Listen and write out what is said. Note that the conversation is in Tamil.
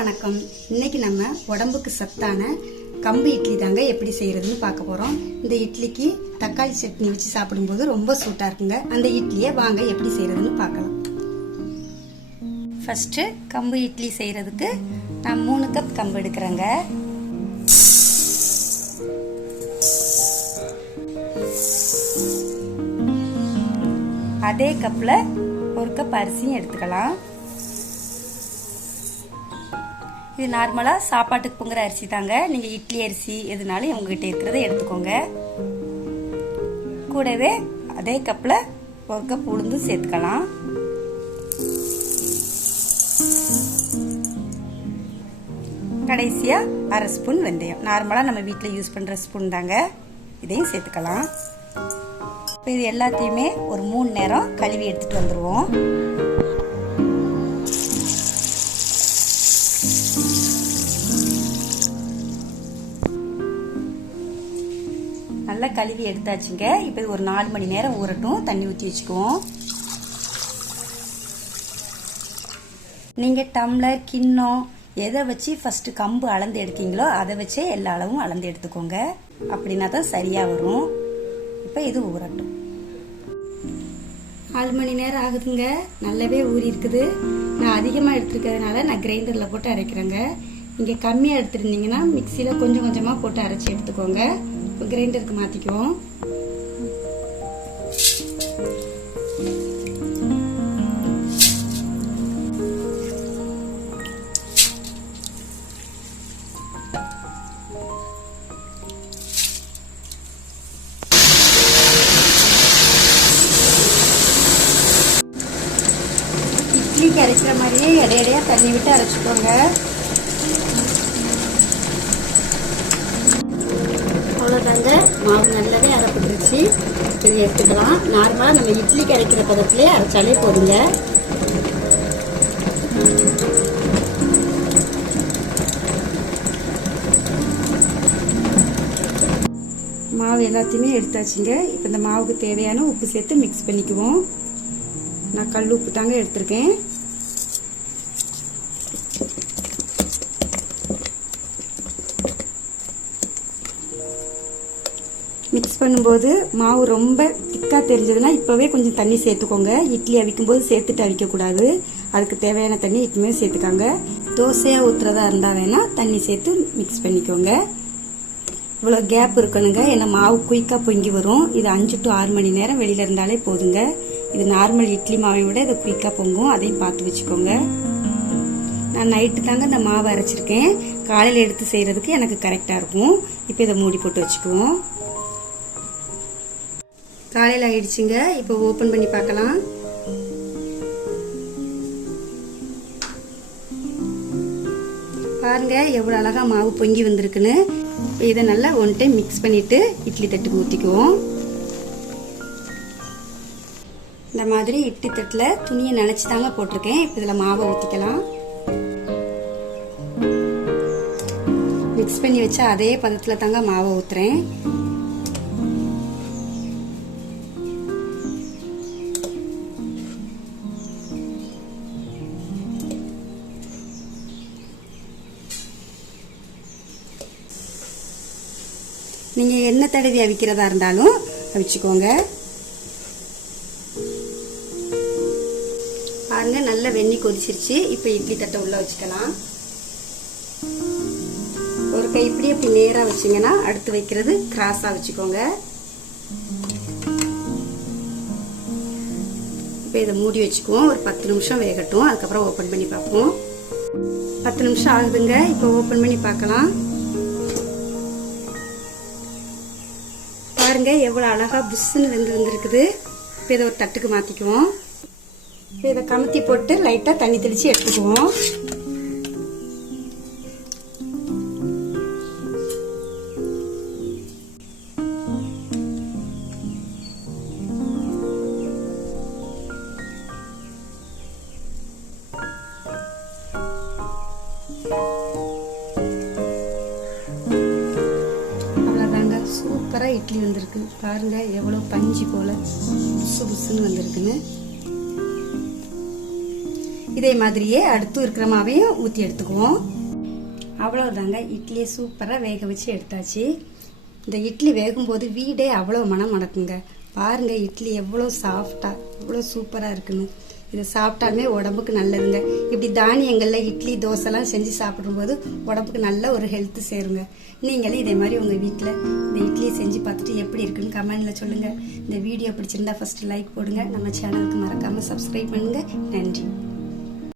வணக்கம். இன்னைக்கு நம்ம உடம்புக்கு சத்தான கம்பு இட்லி தாங்க எப்படி செய்யறதுன்னு பார்க்க போறோம். இந்த இட்லிக்கு தக்காளி சட்னி வச்சு சாப்பிடும்போது ரொம்ப சூட்டா இருக்குங்க. அந்த இட்லியை வாங்க எப்படி செய்யறதுன்னு பார்க்கலாம். ஃபர்ஸ்ட் கம்பு இட்லி செய்யறதுக்கு நான் 3 கப் கம்பு எடுக்கிறேங்க. அதே கப்ல 1 கப் அரிசியும் எடுத்துக்கலாம். இது நார்மலா சாப்பாட்டுக்கு பொங்குற அரிசி தாங்க. நீங்க இட்லி அரிசி எதுனாலும் உங்ககிட்ட இருக்கிறத எடுத்துக்கோங்க. கூடவே அதே கப்ல 1 கப் உளுந்து சேர்த்துக்கலாம். கடைசியா 1/2 ஸ்பூன் வெந்தயம். நார்மலா நம்ம வீட்டில் யூஸ் பண்ற ஸ்பூன் தாங்க. இதையும் சேர்த்துக்கலாம். இது எல்லாத்தையுமே ஒரு 3 நேரம் கழுவி எடுத்துட்டு வந்துருவோம். நல்லா கழுவி எடுத்தாச்சுங்க. இப்போ ஒரு 4 மணி நேரம் ஊறட்டும். தண்ணி ஊற்றி வச்சுக்குவோம். நீங்கள் டம்ளர் கிண்ணம் எதை வச்சு ஃபர்ஸ்ட் கம்பு அளந்து எடுக்கீங்களோ அதை வச்சே எல்லா அளவும் அளந்து எடுத்துக்கோங்க. அப்படின்னா தான் சரியாக வரும். இப்போ இது ஊறட்டும். 4 மணி நேரம் ஆகுதுங்க. நல்லாவே ஊறி இருக்குது. நான் அதிகமாக எடுத்துருக்கிறதுனால நான் கிரைண்டரில் போட்டு அரைக்கிறேங்க. நீங்கள் கம்மியாக எடுத்துருந்தீங்கன்னா மிக்சியில் கொஞ்சம் கொஞ்சமாக போட்டு அரைச்சி எடுத்துக்கோங்க. இப்போ கிரைண்டருக்கு மாற்றிக்குவோம். இட்லிக்கு அரைக்கிற மாதிரியே இடையிடையா தண்ணி விட்டு அரைச்சிக்கோங்க. அவ்வளோதாங்க. மாவு நல்லாவே அரைப்பட்டுருச்சு. இது எடுத்துக்கலாம். நார்மலாக நம்ம இட்லிக்கு அரைக்கிற பதத்திலே அரைச்சாலே போதுங்க. மாவு எல்லாத்தையுமே எடுத்தாச்சுங்க. இப்போ இந்த மாவுக்கு தேவையான உப்பு சேர்த்து மிக்ஸ் பண்ணிக்குவோம். நான் கல் உப்பு தாங்க எடுத்திருக்கேன். மிக்ஸ் பண்ணும்போது மாவு ரொம்ப திக்காக தெரிஞ்சதுன்னா இப்போவே கொஞ்சம் தண்ணி சேர்த்துக்கோங்க. இட்லி அவிக்கும் போது சேர்த்துட்டு அவிக்கக்கூடாது. அதுக்கு தேவையான தண்ணி இப்பவுமே சேர்த்துக்காங்க. தோசையாக ஊற்றுறதா இருந்தால் வேணால் தண்ணி சேர்த்து மிக்ஸ் பண்ணிக்கோங்க. இவ்வளோ கேப் இருக்கணுங்க. ஏன்னா மாவு குயிக்காக பொங்கி வரும். இது 5 to 6 மணி நேரம் வெளியில் இருந்தாலே போதுங்க. இது நார்மல் இட்லி மாவை விட இது குயிக்காக பொங்கும். அதையும் பார்த்து வச்சுக்கோங்க. நான் நைட்டு தாங்க இந்த மாவை அரைச்சிருக்கேன். காலையில் எடுத்து செய்கிறதுக்கு எனக்கு கரெக்டாக இருக்கும். இப்போ இதை மூடி போட்டு வச்சுக்குவோம். காலையில் ஆயிடுச்சுங்க. இப்போ ஓப்பன் பண்ணி பார்க்கலாம். பாருங்க எவ்வளோ அழகா மாவு பொங்கி வந்திருக்குன்னு. இதை நல்லா 1 டைம் மிக்ஸ் பண்ணிட்டு இட்லி தட்டுக்கு ஊற்றிக்குவோம். இந்த மாதிரி இட்லி தட்டில் துணியை நினைச்சு தாங்க போட்டிருக்கேன். இப்போ இதில் மாவை ஊற்றிக்கலாம். மிக்ஸ் பண்ணி வச்சா அதே பதத்தில் தாங்க மாவை ஊற்றுறேன். நீங்கள் எண்ணெய் தடவி அவிக்கிறதா இருந்தாலும் அவிச்சுக்கோங்க. பாருங்க நல்ல வெந்நீர் கொதிச்சிருச்சு. இப்போ இட்லி தட்டை உள்ள வச்சுக்கலாம். ஒரு கை இப்படி அப்படி நேராக வச்சிங்கன்னா அடுத்து வைக்கிறது கிராஸாக வச்சுக்கோங்க. இப்போ இதை மூடி வச்சுக்குவோம். ஒரு 10 நிமிஷம் வேகட்டும். அதுக்கப்புறம் ஓப்பன் பண்ணி பார்ப்போம். 10 நிமிஷம் ஆகுதுங்க. இப்போ ஓப்பன் பண்ணி பார்க்கலாம். பாருங்க எவ்வளோ அழகா புஷ்ஷுன்னு வந்துருக்குது. இப்போ இதை ஒரு தட்டுக்கு மாற்றிக்குவோம். இப்போ இதை கமுத்தி போட்டு லைட்டாக தண்ணி தெளித்து எடுத்துக்குவோம். சூப்பராக இட்லி வந்திருக்கு. பாருங்க எவ்வளோ பஞ்சு போல புசு புசுன்னு வந்திருக்குன்னு. இதே மாதிரியே அடுத்து இருக்கிற மாவையும் ஊற்றி எடுத்துக்குவோம். அவ்வளவுதாங்க, இட்லியை சூப்பராக வேக வச்சு எடுத்தாச்சு. இந்த இட்லி வேகும்போது வீடே அவ்வளோ மனம் மணக்குங்க. பாருங்க இட்லி எவ்வளோ சாஃப்டா எவ்வளோ சூப்பராக இருக்குன்னு. இதை சாப்பிட்டாலுமே உடம்புக்கு நல்லதுங்க. இப்படி தானியங்களில் இட்லி தோசைலாம் செஞ்சு சாப்பிடும்போது உடம்புக்கு நல்ல ஒரு ஹெல்த் சேருங்க. நீங்களும் இதே மாதிரி உங்கள் வீட்டில் இந்த இட்லியை செஞ்சு பார்த்துட்டு எப்படி இருக்குன்னு கமெண்ட்ல சொல்லுங்கள். இந்த வீடியோ பிடிச்சிருந்தா ஃபர்ஸ்ட் லைக் போடுங்க. நம்ம சேனலுக்கு மறக்காமல் சப்ஸ்கிரைப் பண்ணுங்க. நன்றி.